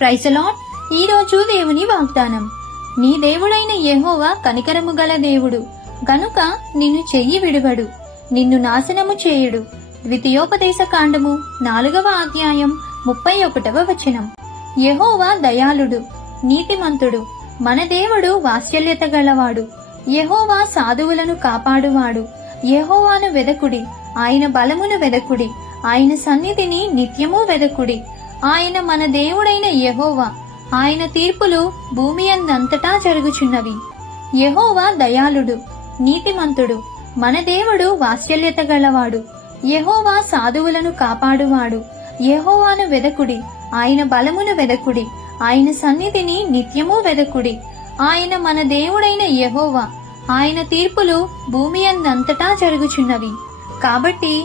ప్రైసలాట్ ఈ రోజు దేవుని వాగ్దానం. నీ దేవుడైన యహోవా కనికరము గల దేవుడు. గనుక నిన్ను చెయ్యి విడువడు. నిన్ను నాశనము చేయుడు. ద్వితీయోపదేశ కాండము నాలుగవ అధ్యాయం ముప్పై ఒకటవ వచనం. యహోవా దయాళుడు నీతిమంతుడు మన దేవుడు వాత్సల్యత గలవాడు. యహోవా సాధువులను కాపాడువాడు. యహోవాను వెదకుడి ఆయన బలమును వెదకుడి. ఆయన సన్నిధిని నిత్యము వెదకుడి. ఆయన మన దేవుడైన యహోవా. ఆయన తీర్పులు భూమి అందంతటా జరుగుచున్నవి. యహోవా దయాళుడు నీతిమంతుడు మన దేవుడు వాత్సల్యత గలవాడు. యహోవా సాధువులను కాపాడువాడు. యహోవాను వెదకుడి ఆయన బలమును వెదకుడి. ఆయన సన్నిధిని నిత్యము వెదకుడి. ఆయన మన దేవుడైన యహోవా. ఆయన తీర్పులు భూమి అందంతటా జరుగుచున్నవి. కాబట్టి